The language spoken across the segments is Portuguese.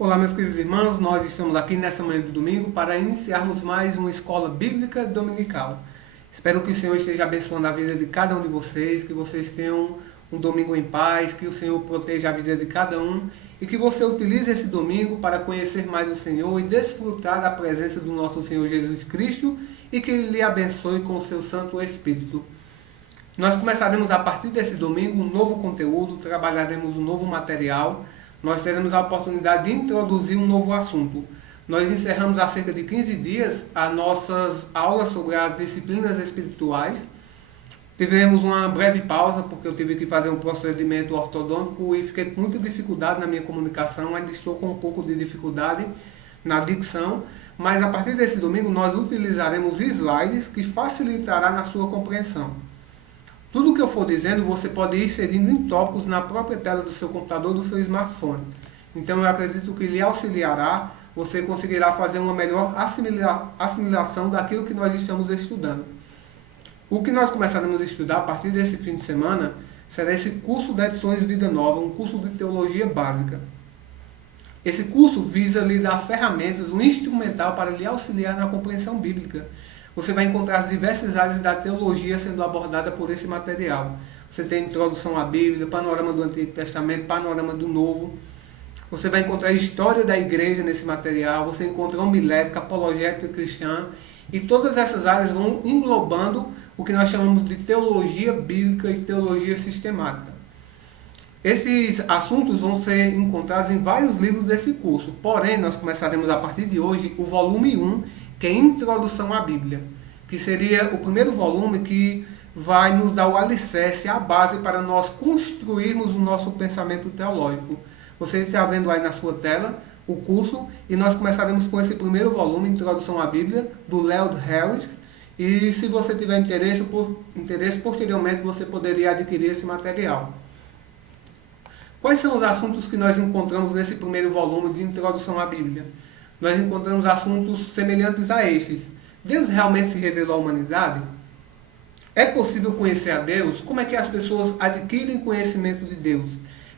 Olá, meus queridos irmãos, nós estamos aqui nessa manhã de domingo para iniciarmos mais uma escola bíblica dominical. Espero que o Senhor esteja abençoando a vida de cada um de vocês, que vocês tenham um domingo em paz, que o Senhor proteja a vida de cada um e que você utilize esse domingo para conhecer mais o Senhor e desfrutar da presença do nosso Senhor Jesus Cristo e que Ele lhe abençoe com o seu Santo Espírito. Nós começaremos a partir desse domingo um novo conteúdo, trabalharemos um novo material. Nós teremos a oportunidade de introduzir um novo assunto. Nós encerramos há cerca de 15 dias as nossas aulas sobre as disciplinas espirituais. Tivemos uma breve pausa, porque eu tive que fazer um procedimento ortodôntico e fiquei com muita dificuldade na minha comunicação, ainda estou com um pouco de dificuldade na dicção, mas a partir desse domingo nós utilizaremos slides que facilitará na sua compreensão. Tudo que eu for dizendo, você pode ir inserindo em tópicos na própria tela do seu computador, do seu smartphone. Então eu acredito que lhe auxiliará, você conseguirá fazer uma melhor assimilação daquilo que nós estamos estudando. O que nós começaremos a estudar a partir desse fim de semana será esse curso da Edições Vida Nova, um curso de teologia básica. Esse curso visa lhe dar ferramentas, um instrumental para lhe auxiliar na compreensão bíblica. Você vai encontrar as diversas áreas da teologia sendo abordada por esse material. Você tem introdução à Bíblia, panorama do Antigo Testamento, panorama do Novo. Você vai encontrar a história da igreja nesse material, você encontra homilética, apologética cristã, e todas essas áreas vão englobando o que nós chamamos de teologia bíblica e teologia sistemática. Esses assuntos vão ser encontrados em vários livros desse curso, porém nós começaremos a partir de hoje o volume 1, que é Introdução à Bíblia, que seria o primeiro volume que vai nos dar o alicerce, a base para nós construirmos o nosso pensamento teológico. Você está vendo aí na sua tela o curso e nós começaremos com esse primeiro volume, Introdução à Bíblia, do Leod Harris, e se você tiver interesse, posteriormente você poderia adquirir esse material. Quais são os assuntos que nós encontramos nesse primeiro volume de Introdução à Bíblia? Nós encontramos assuntos semelhantes a estes. Deus realmente se revelou à humanidade? É possível conhecer a Deus? Como é que as pessoas adquirem conhecimento de Deus?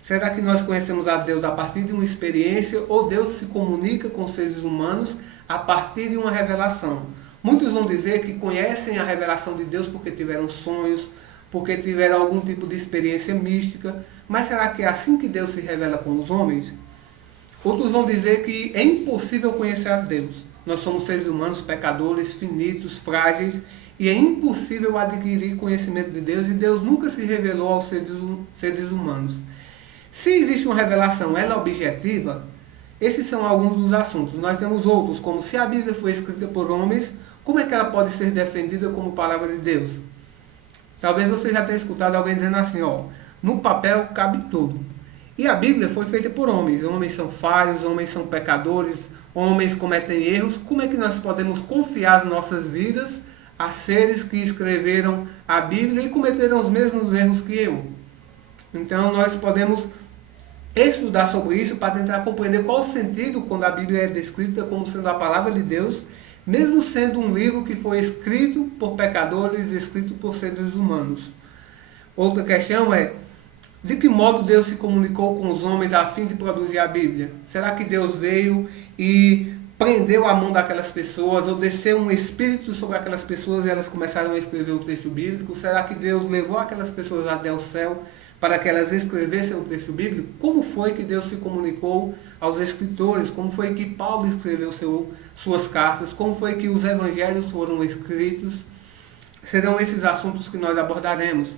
Será que nós conhecemos a Deus a partir de uma experiência ou Deus se comunica com os seres humanos a partir de uma revelação? Muitos vão dizer que conhecem a revelação de Deus porque tiveram sonhos, porque tiveram algum tipo de experiência mística, mas será que é assim que Deus se revela com os homens? Outros vão dizer que é impossível conhecer a Deus. Nós somos seres humanos, pecadores, finitos, frágeis, e é impossível adquirir conhecimento de Deus, e Deus nunca se revelou aos seres humanos. Se existe uma revelação, ela é objetiva? Esses são alguns dos assuntos. Nós temos outros, como se a Bíblia foi escrita por homens, como é que ela pode ser defendida como palavra de Deus? Talvez você já tenha escutado alguém dizendo assim, no papel cabe tudo. E a Bíblia foi feita por homens. Homens são falhos, homens são pecadores, homens cometem erros. Como é que nós podemos confiar as nossas vidas a seres que escreveram a Bíblia e cometeram os mesmos erros que eu? Então nós podemos estudar sobre isso para tentar compreender qual o sentido quando a Bíblia é descrita como sendo a palavra de Deus, mesmo sendo um livro que foi escrito por pecadores, escrito por seres humanos. Outra questão é, de que modo Deus se comunicou com os homens a fim de produzir a Bíblia? Será que Deus veio e prendeu a mão daquelas pessoas, ou desceu um espírito sobre aquelas pessoas e elas começaram a escrever o texto bíblico? Será que Deus levou aquelas pessoas até o céu para que elas escrevessem o texto bíblico? Como foi que Deus se comunicou aos escritores? Como foi que Paulo escreveu suas cartas? Como foi que os evangelhos foram escritos? Serão esses assuntos que nós abordaremos.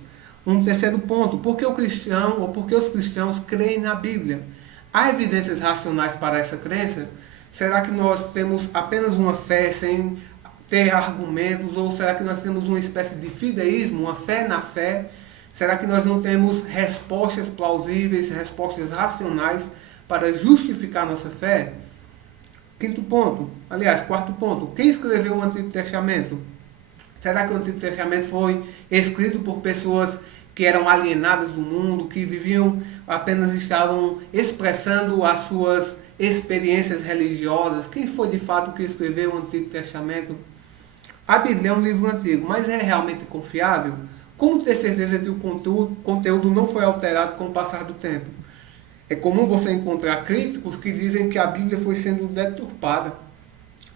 Um terceiro ponto, por que o cristão ou por que os cristãos creem na Bíblia? Há evidências racionais para essa crença? Será que nós temos apenas uma fé sem ter argumentos? Ou será que nós temos uma espécie de fideísmo, uma fé na fé? Será que nós não temos respostas plausíveis, respostas racionais para justificar nossa fé? Quarto ponto, quem escreveu o Antigo Testamento? Será que o Antigo Testamento foi escrito por pessoas que eram alienadas do mundo, que apenas estavam expressando as suas experiências religiosas? Quem foi de fato que escreveu o Antigo Testamento? A Bíblia é um livro antigo, mas é realmente confiável? Como ter certeza que o conteúdo não foi alterado com o passar do tempo? É comum você encontrar críticos que dizem que a Bíblia foi sendo deturpada.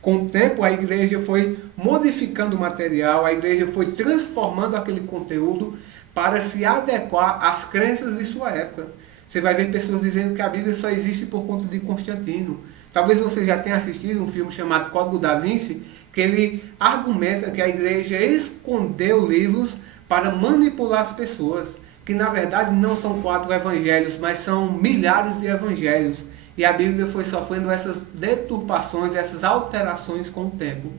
Com o tempo, a igreja foi modificando o material, a igreja foi transformando aquele conteúdo para se adequar às crenças de sua época. Você vai ver pessoas dizendo que a Bíblia só existe por conta de Constantino. Talvez você já tenha assistido um filme chamado Código da Vinci, que ele argumenta que a igreja escondeu livros para manipular as pessoas, que na verdade não são 4 evangelhos, mas são milhares de evangelhos. E a Bíblia foi sofrendo essas deturpações, essas alterações com o tempo.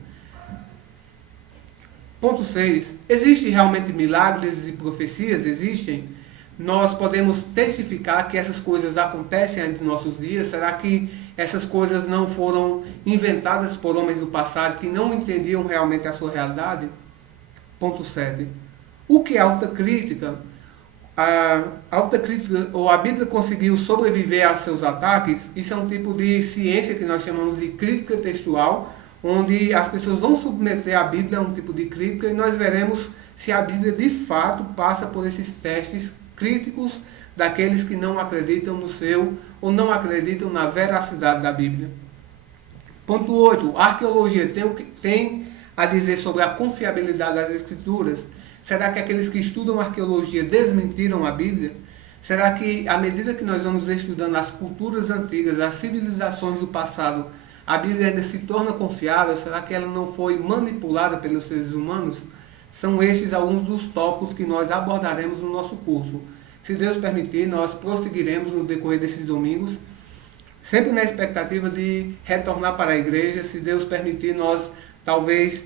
Ponto 6. Existem realmente milagres e profecias? Existem? Nós podemos testificar que essas coisas acontecem em nossos dias? Será que essas coisas não foram inventadas por homens do passado que não entendiam realmente a sua realidade? Ponto 7. O que é autocrítica? A autocrítica, ou a Bíblia conseguiu sobreviver a seus ataques? Isso é um tipo de ciência que nós chamamos de crítica textual, onde as pessoas vão submeter a Bíblia a um tipo de crítica e nós veremos se a Bíblia de fato passa por esses testes críticos daqueles que não acreditam no seu ou não acreditam na veracidade da Bíblia. Ponto 8. A arqueologia tem a dizer sobre a confiabilidade das Escrituras? Será que aqueles que estudam arqueologia desmentiram a Bíblia? Será que, à medida que nós vamos estudando as culturas antigas, as civilizações do passado, a Bíblia ainda se torna confiável? Será que ela não foi manipulada pelos seres humanos? São estes alguns dos tópicos que nós abordaremos no nosso curso. Se Deus permitir, nós prosseguiremos no decorrer desses domingos, sempre na expectativa de retornar para a igreja. Se Deus permitir, nós talvez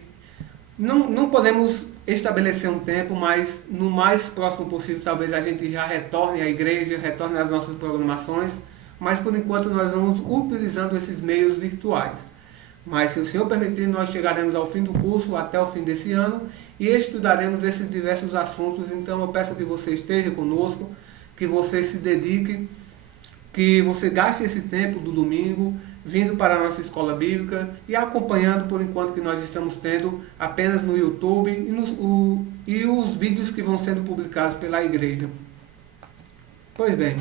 não podemos estabelecer um tempo, mas no mais próximo possível talvez a gente já retorne à igreja, retorne às nossas programações, mas por enquanto nós vamos utilizando esses meios virtuais. Mas se o Senhor permitir, nós chegaremos ao fim do curso, até o fim desse ano, e estudaremos esses diversos assuntos. Então eu peço que você esteja conosco, que você se dedique, que você gaste esse tempo do domingo vindo para a nossa escola bíblica e acompanhando por enquanto que nós estamos tendo apenas no YouTube e os vídeos que vão sendo publicados pela igreja. Pois bem,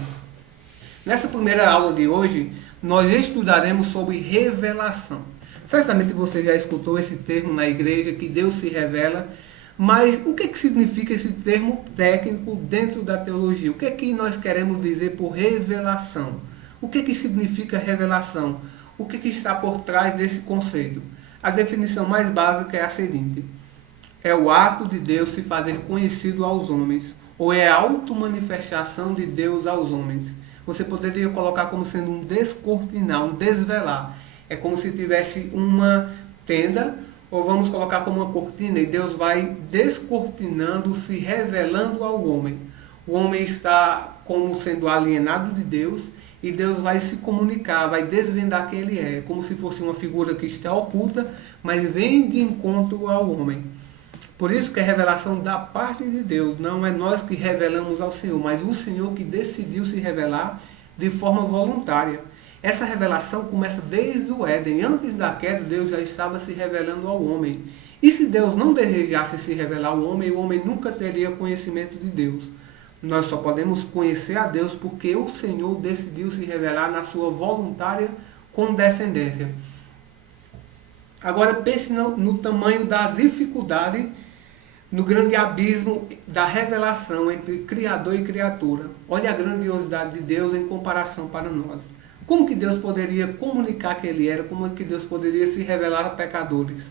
nessa primeira aula de hoje, nós estudaremos sobre revelação. Certamente você já escutou esse termo na igreja, que Deus se revela, mas o que significa esse termo técnico dentro da teologia? O que nós queremos dizer por revelação? O que significa revelação? O que está por trás desse conceito? A definição mais básica é a seguinte: é o ato de Deus se fazer conhecido aos homens, ou é a automanifestação de Deus aos homens. Você poderia colocar como sendo um descortinar, um desvelar. É como se tivesse uma tenda, ou vamos colocar como uma cortina, e Deus vai descortinando, se revelando ao homem. O homem está como sendo alienado de Deus, e Deus vai se comunicar, vai desvendar quem ele é, como se fosse uma figura que está oculta, mas vem de encontro ao homem. Por isso que é revelação da parte de Deus, não é nós que revelamos ao Senhor, mas o Senhor que decidiu se revelar de forma voluntária. Essa revelação começa desde o Éden. Antes da queda, Deus já estava se revelando ao homem. E se Deus não desejasse se revelar ao homem, o homem nunca teria conhecimento de Deus. Nós só podemos conhecer a Deus porque o Senhor decidiu se revelar na sua voluntária condescendência. Agora pense no tamanho da dificuldade, no grande abismo da revelação entre Criador e criatura. Olha a grandiosidade de Deus em comparação para nós. Como que Deus poderia comunicar que Ele era? Como que Deus poderia se revelar a pecadores?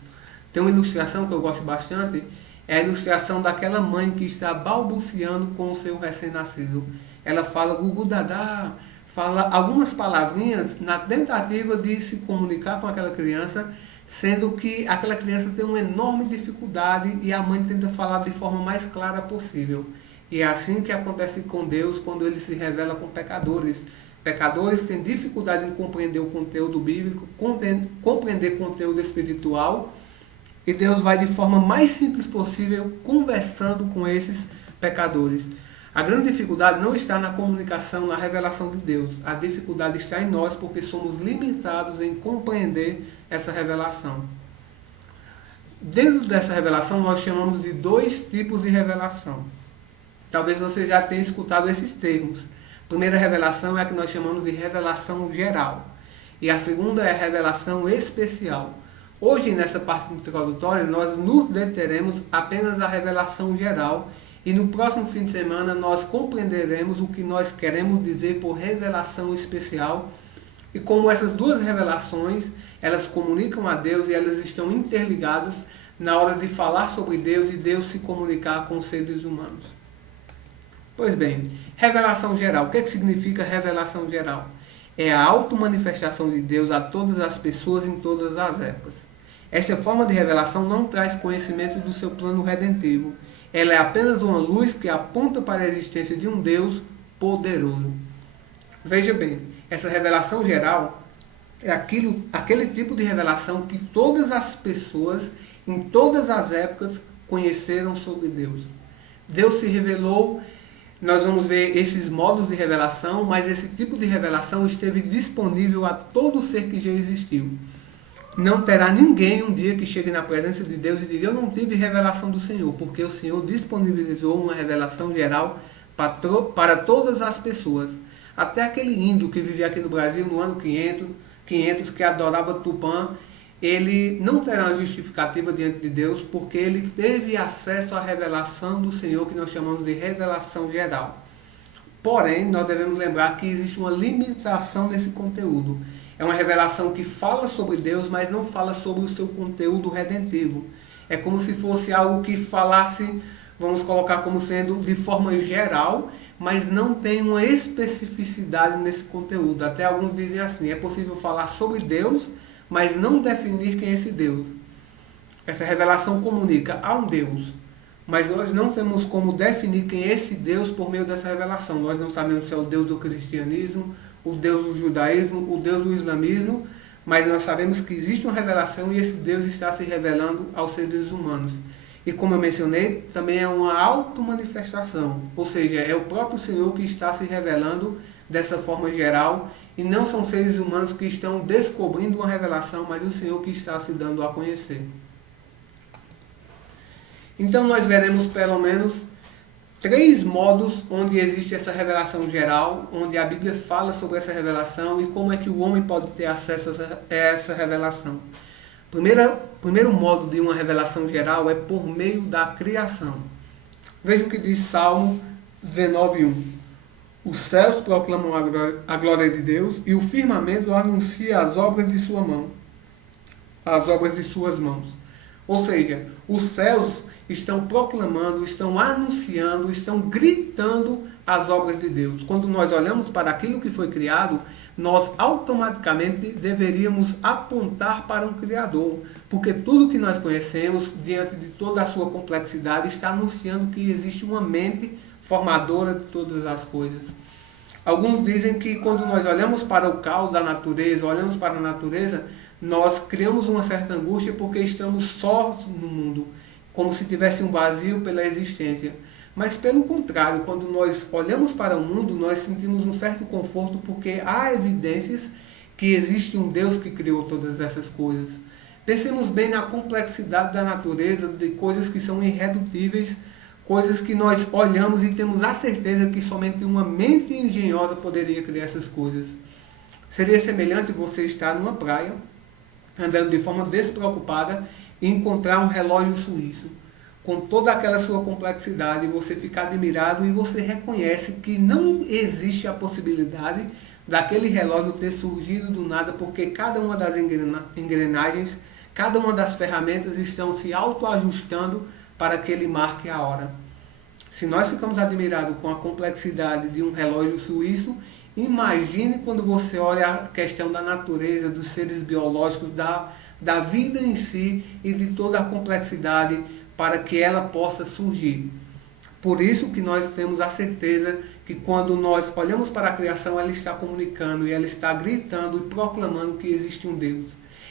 Tem uma ilustração que eu gosto bastante, é a ilustração daquela mãe que está balbuciando com o seu recém-nascido. Ela fala gugu dadá, fala algumas palavrinhas na tentativa de se comunicar com aquela criança, sendo que aquela criança tem uma enorme dificuldade e a mãe tenta falar de forma mais clara possível. E é assim que acontece com Deus quando Ele se revela com pecadores. Pecadores têm dificuldade em compreender o conteúdo bíblico, compreender conteúdo espiritual, e Deus vai de forma mais simples possível conversando com esses pecadores. A grande dificuldade não está na comunicação, na revelação de Deus. A dificuldade está em nós porque somos limitados em compreender essa revelação. Dentro dessa revelação nós chamamos de 2 tipos de revelação. Talvez você já tenha escutado esses termos. primeira revelação é a que nós chamamos de revelação geral. E a segunda é a revelação especial. Hoje, nessa parte introdutória, nós nos deteremos apenas a revelação geral e no próximo fim de semana nós compreenderemos o que nós queremos dizer por revelação especial e como essas duas revelações, elas comunicam a Deus e elas estão interligadas na hora de falar sobre Deus e Deus se comunicar com os seres humanos. Pois bem, revelação geral. O que significa revelação geral? É a automanifestação de Deus a todas as pessoas em todas as épocas. Esta forma de revelação não traz conhecimento do seu plano redentivo. Ela é apenas uma luz que aponta para a existência de um Deus poderoso. Veja bem, essa revelação geral é aquele tipo de revelação que todas as pessoas, em todas as épocas, conheceram sobre Deus. Deus se revelou, nós vamos ver esses modos de revelação, mas esse tipo de revelação esteve disponível a todo ser que já existiu. Não terá ninguém um dia que chegue na presença de Deus e diga: eu não tive revelação do Senhor, porque o Senhor disponibilizou uma revelação geral para todas as pessoas. Até aquele índio que vivia aqui no Brasil no ano 500 que adorava Tupã, ele não terá uma justificativa diante de Deus, porque ele teve acesso à revelação do Senhor, que nós chamamos de revelação geral. Porém, nós devemos lembrar que existe uma limitação nesse conteúdo. É uma revelação que fala sobre Deus, mas não fala sobre o seu conteúdo redentivo. É como se fosse algo que falasse, vamos colocar como sendo de forma geral, mas não tem uma especificidade nesse conteúdo. Até alguns dizem assim: é possível falar sobre Deus, mas não definir quem é esse Deus. Essa revelação comunica a um Deus, mas nós não temos como definir quem é esse Deus por meio dessa revelação. Nós não sabemos se é o Deus do cristianismo, o Deus do judaísmo, o Deus do islamismo, mas nós sabemos que existe uma revelação e esse Deus está se revelando aos seres humanos. E como eu mencionei, também é uma automanifestação, ou seja, é o próprio Senhor que está se revelando dessa forma geral, e não são seres humanos que estão descobrindo uma revelação, mas o Senhor que está se dando a conhecer. Então nós veremos pelo menos 3 modos onde existe essa revelação geral, onde a Bíblia fala sobre essa revelação e como é que o homem pode ter acesso a essa revelação. Primeiro modo de uma revelação geral é por meio da criação. Veja o que diz Salmo 19:1. Os céus proclamam a glória de Deus e o firmamento anuncia as obras de sua mão, as obras de suas mãos. Ou seja, os céus estão proclamando, estão anunciando, estão gritando as obras de Deus. Quando nós olhamos para aquilo que foi criado, nós automaticamente deveríamos apontar para um Criador, porque tudo que nós conhecemos, diante de toda a sua complexidade, está anunciando que existe uma mente formadora de todas as coisas. Alguns dizem que quando nós olhamos para o caos da natureza, olhamos para a natureza, nós criamos uma certa angústia porque estamos sós no mundo, como se tivesse um vazio pela existência. Mas pelo contrário, quando nós olhamos para o mundo, nós sentimos um certo conforto porque há evidências que existe um Deus que criou todas essas coisas. Pensemos bem na complexidade da natureza, de coisas que são irredutíveis, coisas que nós olhamos e temos a certeza que somente uma mente engenhosa poderia criar essas coisas. Seria semelhante você estar numa praia, andando de forma despreocupada e encontrar um relógio suíço. Com toda aquela sua complexidade, você fica admirado e você reconhece que não existe a possibilidade daquele relógio ter surgido do nada, porque cada uma das engrenagens, cada uma das ferramentas estão se autoajustando para que ele marque a hora. Se nós ficamos admirados com a complexidade de um relógio suíço, imagine quando você olha a questão da natureza, dos seres biológicos, da vida em si e de toda a complexidade para que ela possa surgir. Por isso que nós temos a certeza que quando nós olhamos para a criação, ela está comunicando e ela está gritando e proclamando que existe um Deus.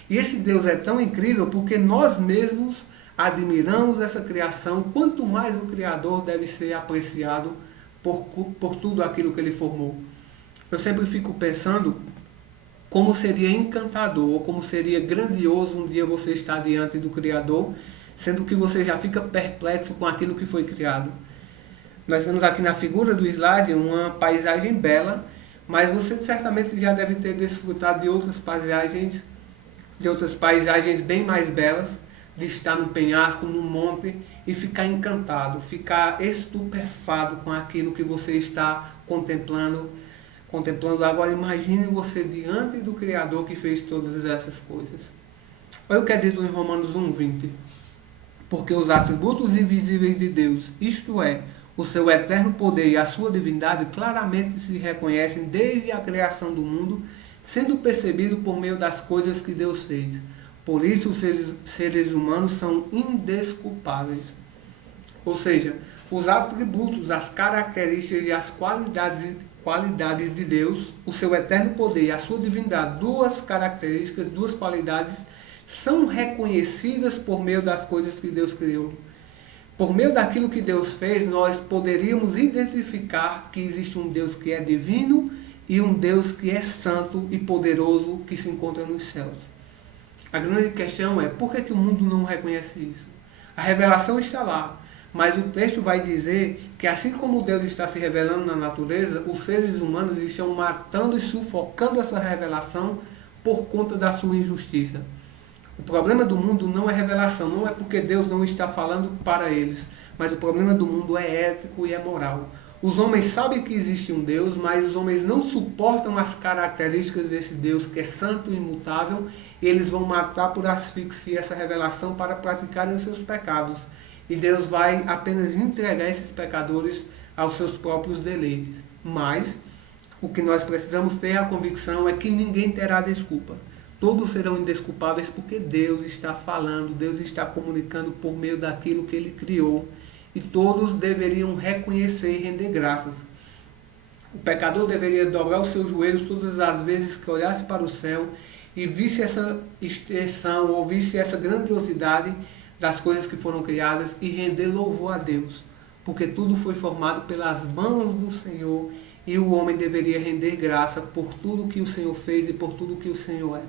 E esse Deus é tão incrível porque nós mesmos admiramos essa criação, quanto mais o Criador deve ser apreciado por tudo aquilo que ele formou. Eu sempre fico pensando como seria encantador, ou como seria grandioso um dia você estar diante do Criador, sendo que você já fica perplexo com aquilo que foi criado. Nós temos aqui na figura do slide uma paisagem bela, mas você certamente já deve ter desfrutado de outras paisagens bem mais belas, de estar no penhasco, no monte e ficar encantado, ficar estupefado com aquilo que você está contemplando. Agora imagine você diante do Criador que fez todas essas coisas. Olha o que é dito em Romanos 1:20. Porque os atributos invisíveis de Deus, isto é, o seu eterno poder e a sua divindade, claramente se reconhecem desde a criação do mundo, sendo percebido por meio das coisas que Deus fez. Por isso os seres humanos são indesculpáveis. Ou seja, os atributos, as características e as qualidades de Deus, o seu eterno poder e a sua divindade, duas características, duas qualidades, são reconhecidas por meio das coisas que Deus criou. Por meio daquilo que Deus fez, nós poderíamos identificar que existe um Deus que é divino e um Deus que é santo e poderoso que se encontra nos céus. A grande questão é, por que o mundo não reconhece isso? A revelação está lá, mas o texto vai dizer que assim como Deus está se revelando na natureza, os seres humanos estão matando e sufocando essa revelação por conta da sua injustiça. O problema do mundo não é revelação, não é porque Deus não está falando para eles, mas o problema do mundo é ético e é moral. Os homens sabem que existe um Deus, mas os homens não suportam as características desse Deus que é santo e imutável, e eles vão matar por asfixia essa revelação para praticarem os seus pecados. E Deus vai apenas entregar esses pecadores aos seus próprios deleites. Mas o que nós precisamos ter a convicção é que ninguém terá desculpa. Todos serão indesculpáveis porque Deus está falando, Deus está comunicando por meio daquilo que Ele criou. E todos deveriam reconhecer e render graças. O pecador deveria dobrar os seus joelhos todas as vezes que olhasse para o céu e visse essa extensão, ou visse essa grandiosidade das coisas que foram criadas e render louvor a Deus. Porque tudo foi formado pelas mãos do Senhor e o homem deveria render graça por tudo que o Senhor fez e por tudo que o Senhor é.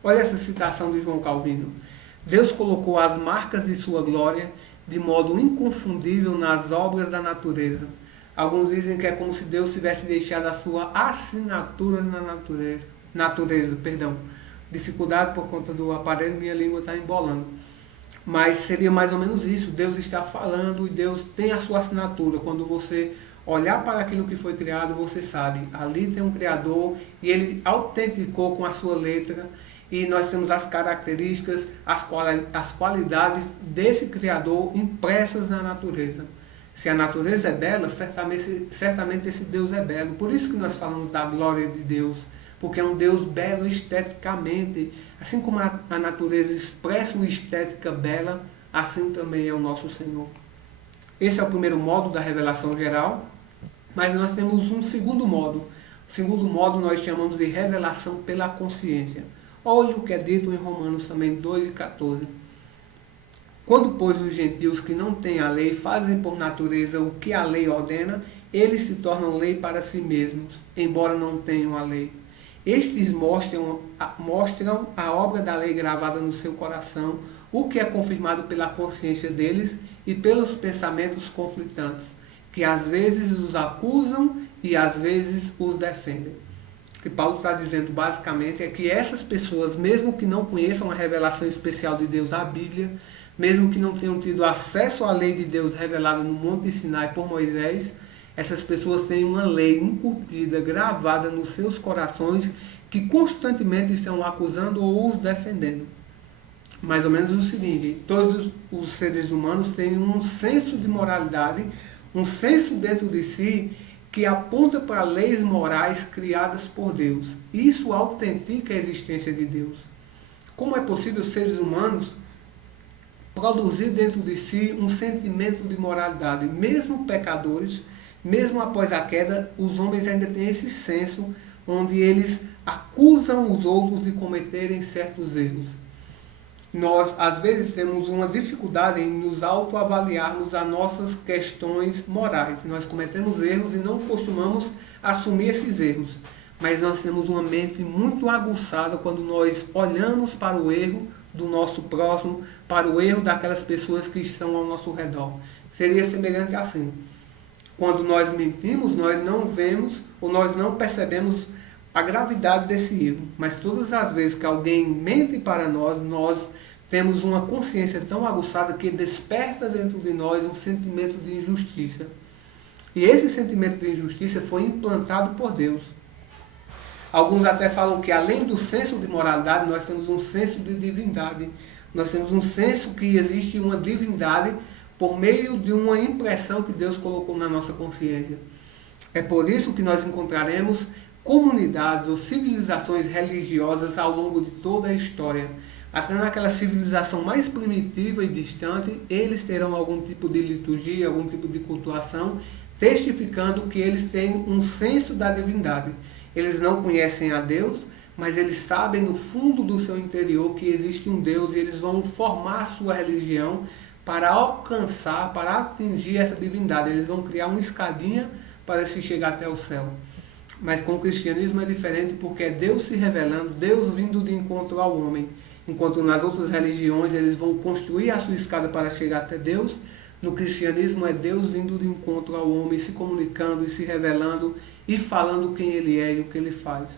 Olha essa citação de João Calvino. Deus colocou as marcas de sua glória de modo inconfundível nas obras da natureza. Alguns dizem que é como se Deus tivesse deixado a sua assinatura na natureza. Dificuldade por conta do aparelho, minha língua está embolando. Mas seria mais ou menos isso. Deus está falando e Deus tem a sua assinatura. Quando você olhar para aquilo que foi criado, você sabe, ali tem um Criador e Ele autenticou com a sua letra. E nós temos as características, as qualidades desse Criador impressas na natureza. Se a natureza é bela, certamente esse Deus é belo. Por isso que nós falamos da glória de Deus, porque é um Deus belo esteticamente. Assim como a natureza expressa uma estética bela, assim também é o nosso Senhor. Esse é o primeiro modo da revelação geral, mas nós temos um segundo modo. O segundo modo nós chamamos de revelação pela consciência. Olha o que é dito em Romanos também 2:14. Quando, pois, os gentios que não têm a lei fazem por natureza o que a lei ordena, eles se tornam lei para si mesmos, embora não tenham a lei. Estes mostram a obra da lei gravada no seu coração, o que é confirmado pela consciência deles e pelos pensamentos conflitantes, que às vezes os acusam e às vezes os defendem. O que Paulo está dizendo basicamente é que essas pessoas, mesmo que não conheçam a revelação especial de Deus, a Bíblia, mesmo que não tenham tido acesso à lei de Deus revelada no Monte Sinai por Moisés, essas pessoas têm uma lei incutida, gravada nos seus corações, que constantemente estão acusando ou os defendendo. Mais ou menos o seguinte: todos os seres humanos têm um senso de moralidade, um senso dentro de si que aponta para leis morais criadas por Deus. Isso autentica a existência de Deus. Como é possível os seres humanos produzir dentro de si um sentimento de moralidade? Mesmo pecadores, mesmo após a queda, os homens ainda têm esse senso onde eles acusam os outros de cometerem certos erros. Nós, às vezes, temos uma dificuldade em nos autoavaliarmos as nossas questões morais. Nós cometemos erros e não costumamos assumir esses erros. Mas nós temos uma mente muito aguçada quando nós olhamos para o erro do nosso próximo, para o erro daquelas pessoas que estão ao nosso redor. Seria semelhante assim. Quando nós mentimos, nós não vemos ou nós não percebemos a gravidade desse erro. Mas todas as vezes que alguém mente para nós, nós temos uma consciência tão aguçada que desperta dentro de nós um sentimento de injustiça. E esse sentimento de injustiça foi implantado por Deus. Alguns até falam que além do senso de moralidade, nós temos um senso de divindade. Nós temos um senso que existe uma divindade por meio de uma impressão que Deus colocou na nossa consciência. É por isso que nós encontraremos comunidades ou civilizações religiosas ao longo de toda a história. Até naquela civilização mais primitiva e distante, eles terão algum tipo de liturgia, algum tipo de cultuação, testificando que eles têm um senso da divindade. Eles não conhecem a Deus, mas eles sabem no fundo do seu interior que existe um Deus e eles vão formar a sua religião para alcançar, para atingir essa divindade. Eles vão criar uma escadinha para se chegar até o céu. Mas com o cristianismo é diferente porque é Deus se revelando, Deus vindo de encontro ao homem. Enquanto nas outras religiões eles vão construir a sua escada para chegar até Deus, no cristianismo é Deus vindo de encontro ao homem, se comunicando e se revelando e falando quem ele é e o que ele faz.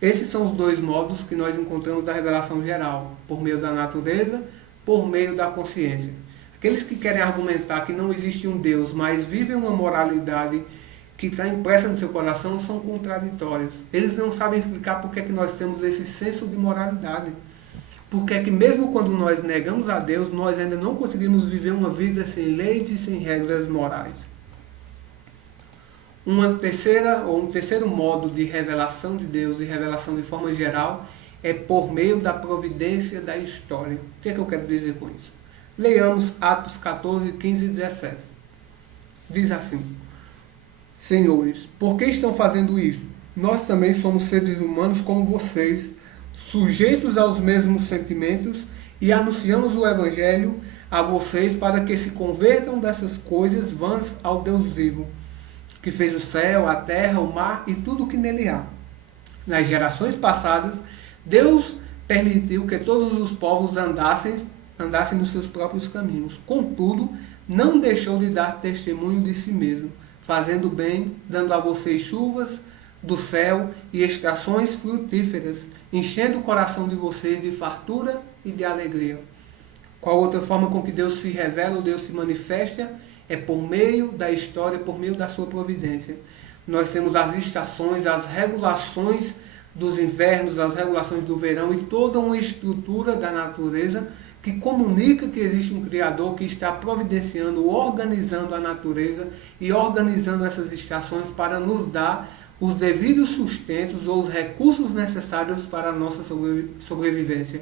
Esses são os dois modos que nós encontramos da revelação geral, por meio da natureza, por meio da consciência. Aqueles que querem argumentar que não existe um Deus, mas vivem uma moralidade que está impressa no seu coração, são contraditórios. Eles não sabem explicar por que é que nós temos esse senso de moralidade. Porque é que mesmo quando nós negamos a Deus, nós ainda não conseguimos viver uma vida sem leis e sem regras morais. Um terceiro modo de revelação de Deus e revelação de forma geral é por meio da providência da história. O que é que eu quero dizer com isso? Leiamos Atos 14, 15 e 17. Diz assim: Senhores, por que estão fazendo isso? Nós também somos seres humanos como vocês, sujeitos aos mesmos sentimentos, e anunciamos o Evangelho a vocês para que se convertam dessas coisas vãs ao Deus vivo, que fez o céu, a terra, o mar e tudo o que nele há. Nas gerações passadas, Deus permitiu que todos os povos andassem nos seus próprios caminhos. Contudo, não deixou de dar testemunho de si mesmo, fazendo bem, dando a vocês chuvas do céu e estações frutíferas, enchendo o coração de vocês de fartura e de alegria. Qual outra forma com que Deus se revela ou Deus se manifesta? É por meio da história, por meio da sua providência. Nós temos as estações, as regulações dos invernos, as regulações do verão e toda uma estrutura da natureza que comunica que existe um Criador que está providenciando, organizando a natureza e organizando essas estações para nos dar os devidos sustentos ou os recursos necessários para a nossa sobrevivência.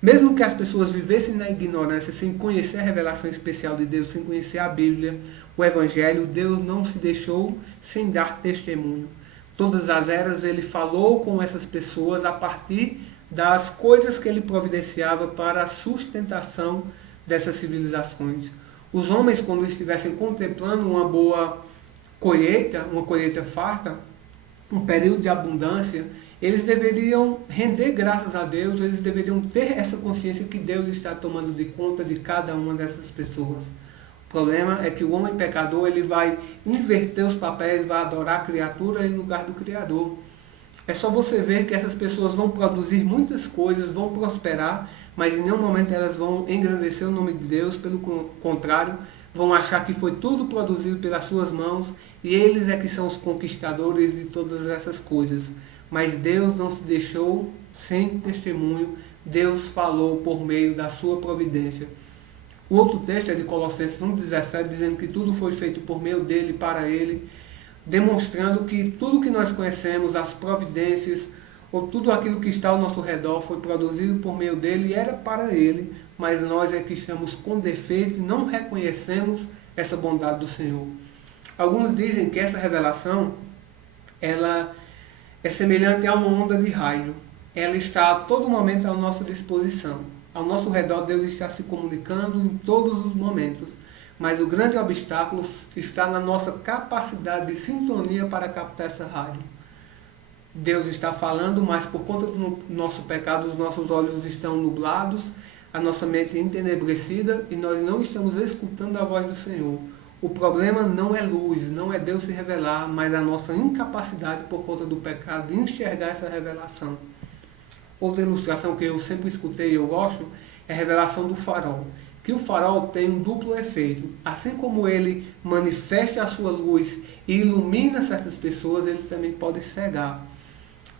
Mesmo que as pessoas vivessem na ignorância, sem conhecer a revelação especial de Deus, sem conhecer a Bíblia, o Evangelho, Deus não se deixou sem dar testemunho. Todas as eras ele falou com essas pessoas a partir das coisas que ele providenciava para a sustentação dessas civilizações. Os homens, quando estivessem contemplando uma boa colheita, uma colheita farta, um período de abundância, eles deveriam render graças a Deus, eles deveriam ter essa consciência que Deus está tomando de conta de cada uma dessas pessoas. O problema é que o homem pecador ele vai inverter os papéis, vai adorar a criatura em lugar do Criador. É só você ver que essas pessoas vão produzir muitas coisas, vão prosperar, mas em nenhum momento elas vão engrandecer o nome de Deus, pelo contrário, vão achar que foi tudo produzido pelas suas mãos e eles é que são os conquistadores de todas essas coisas. Mas Deus não se deixou sem testemunho, Deus falou por meio da sua providência. O outro texto é de Colossenses 1,17, dizendo que tudo foi feito por meio dele, para ele, demonstrando que tudo que nós conhecemos, as providências, ou tudo aquilo que está ao nosso redor foi produzido por meio dele e era para ele, mas nós é que estamos com defeito e não reconhecemos essa bondade do Senhor. Alguns dizem que essa revelação, ela é semelhante a uma onda de raio. Ela está a todo momento à nossa disposição. Ao nosso redor, Deus está se comunicando em todos os momentos. Mas o grande obstáculo está na nossa capacidade de sintonia para captar essa rádio. Deus está falando, mas por conta do nosso pecado, os nossos olhos estão nublados, a nossa mente entenebrecida e nós não estamos escutando a voz do Senhor. O problema não é luz, não é Deus se revelar, mas a nossa incapacidade por conta do pecado de enxergar essa revelação. Outra ilustração que eu sempre escutei e eu gosto é a revelação do farol. Que o farol tem um duplo efeito. Assim como ele manifesta a sua luz e ilumina certas pessoas, ele também pode cegar.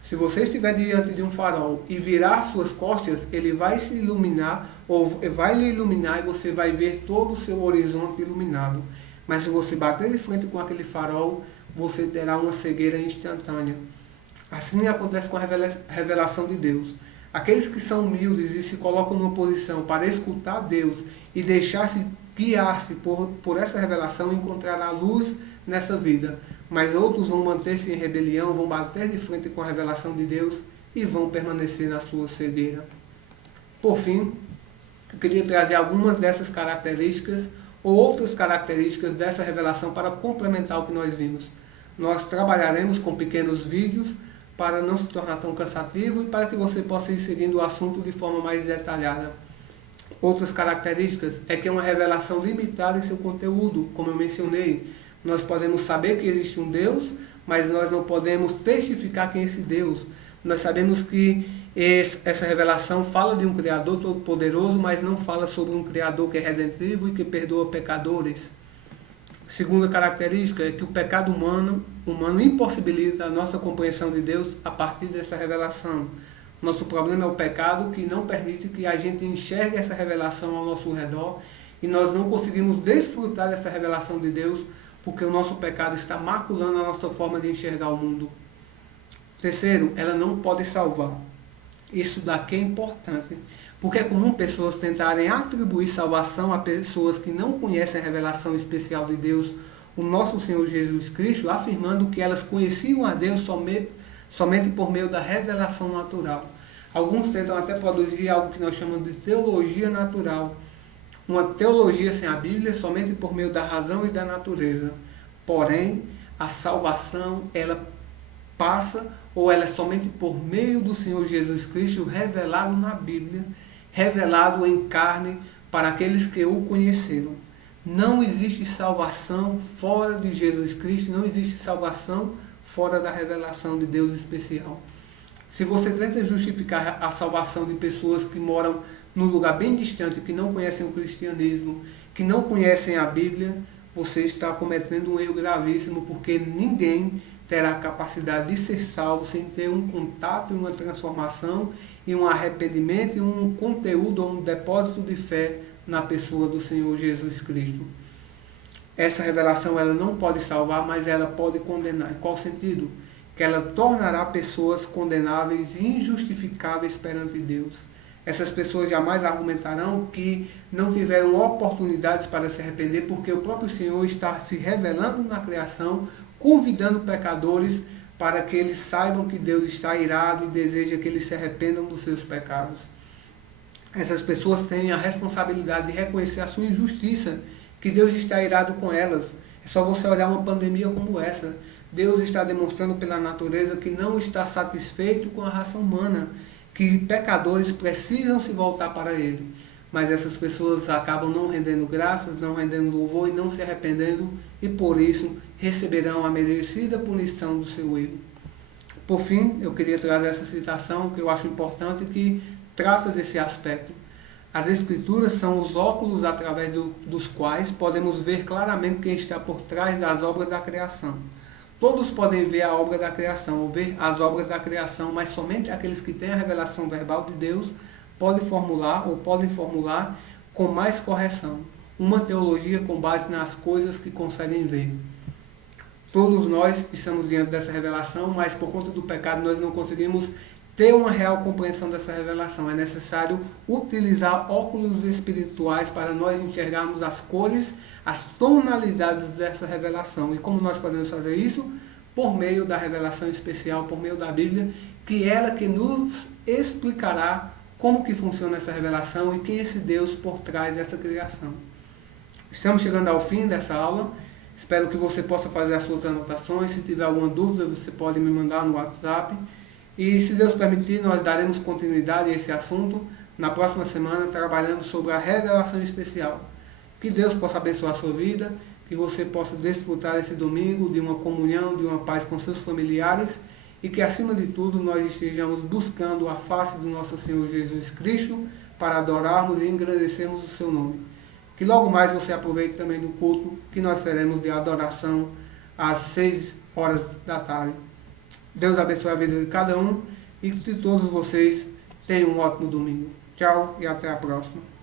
Se você estiver diante de um farol e virar suas costas, ele vai se iluminar, ou vai lhe iluminar, e você vai ver todo o seu horizonte iluminado. Mas se você bater de frente com aquele farol, você terá uma cegueira instantânea. Assim acontece com a revelação de Deus. Aqueles que são humildes e se colocam numa posição para escutar Deus e deixar-se guiar-se por essa revelação, encontrará luz nessa vida. Mas outros vão manter-se em rebelião, vão bater de frente com a revelação de Deus e vão permanecer na sua cegueira. Por fim, eu queria trazer algumas dessas características ou outras características dessa revelação para complementar o que nós vimos. Nós trabalharemos com pequenos vídeos para não se tornar tão cansativo e para que você possa ir seguindo o assunto de forma mais detalhada. Outras características é que é uma revelação limitada em seu conteúdo, como eu mencionei. Nós podemos saber que existe um Deus, mas nós não podemos testificar quem é esse Deus. Nós sabemos que essa revelação fala de um Criador todo-poderoso, mas não fala sobre um Criador que é redentivo e que perdoa pecadores. Segunda característica é que o pecado humano impossibilita a nossa compreensão de Deus a partir dessa revelação. Nosso problema é o pecado que não permite que a gente enxergue essa revelação ao nosso redor e nós não conseguimos desfrutar dessa revelação de Deus porque o nosso pecado está maculando a nossa forma de enxergar o mundo. Terceiro, ela não pode salvar. Isso daqui é importante, porque é comum pessoas tentarem atribuir salvação a pessoas que não conhecem a revelação especial de Deus, o nosso Senhor Jesus Cristo, afirmando que elas conheciam a Deus somente por meio da revelação natural. Alguns tentam até produzir algo que nós chamamos de teologia natural. Uma teologia sem a Bíblia somente por meio da razão e da natureza. Porém, a salvação, ela passa, ou ela é somente por meio do Senhor Jesus Cristo, revelado na Bíblia, revelado em carne para aqueles que o conheceram. Não existe salvação fora de Jesus Cristo, não existe salvação fora da revelação de Deus especial. Se você tenta justificar a salvação de pessoas que moram num lugar bem distante, que não conhecem o cristianismo, que não conhecem a Bíblia, você está cometendo um erro gravíssimo, porque ninguém terá a capacidade de ser salvo sem ter um contato e uma transformação e um arrependimento e um conteúdo ou um depósito de fé na pessoa do Senhor Jesus Cristo. Essa revelação ela não pode salvar, mas ela pode condenar. Em qual sentido? Que ela tornará pessoas condenáveis e injustificáveis perante Deus. Essas pessoas jamais argumentarão que não tiveram oportunidades para se arrepender, porque o próprio Senhor está se revelando na criação, convidando pecadores para que eles saibam que Deus está irado e deseja que eles se arrependam dos seus pecados. Essas pessoas têm a responsabilidade de reconhecer a sua injustiça, que Deus está irado com elas. É só você olhar uma pandemia como essa. Deus está demonstrando pela natureza que não está satisfeito com a raça humana, que pecadores precisam se voltar para Ele. Mas essas pessoas acabam não rendendo graças, não rendendo louvor e não se arrependendo, e por isso receberão a merecida punição do seu erro. Por fim, eu queria trazer essa citação que eu acho importante, que trata desse aspecto. As Escrituras são os óculos através dos quais podemos ver claramente quem está por trás das obras da criação. Todos podem ver a obra da criação, ou ver as obras da criação, mas somente aqueles que têm a revelação verbal de Deus podem formular com mais correção uma teologia com base nas coisas que conseguem ver. Todos nós estamos diante dessa revelação, mas por conta do pecado nós não conseguimos ter uma real compreensão dessa revelação. É necessário utilizar óculos espirituais para nós enxergarmos as cores, as tonalidades dessa revelação. E como nós podemos fazer isso? Por meio da revelação especial, por meio da Bíblia, que é ela que nos explicará como que funciona essa revelação e quem é esse Deus por trás dessa criação. Estamos chegando ao fim dessa aula. Espero que você possa fazer as suas anotações. Se tiver alguma dúvida, você pode me mandar no WhatsApp. E se Deus permitir, nós daremos continuidade a esse assunto na próxima semana, trabalhando sobre a revelação especial. Que Deus possa abençoar a sua vida, que você possa desfrutar esse domingo de uma comunhão, de uma paz com seus familiares e que, acima de tudo, nós estejamos buscando a face do nosso Senhor Jesus Cristo para adorarmos e engrandecermos o seu nome. Que logo mais você aproveite também do culto que nós teremos de adoração às 6 horas da tarde. Deus abençoe a vida de cada um e que todos vocês tenham um ótimo domingo. Tchau e até a próxima.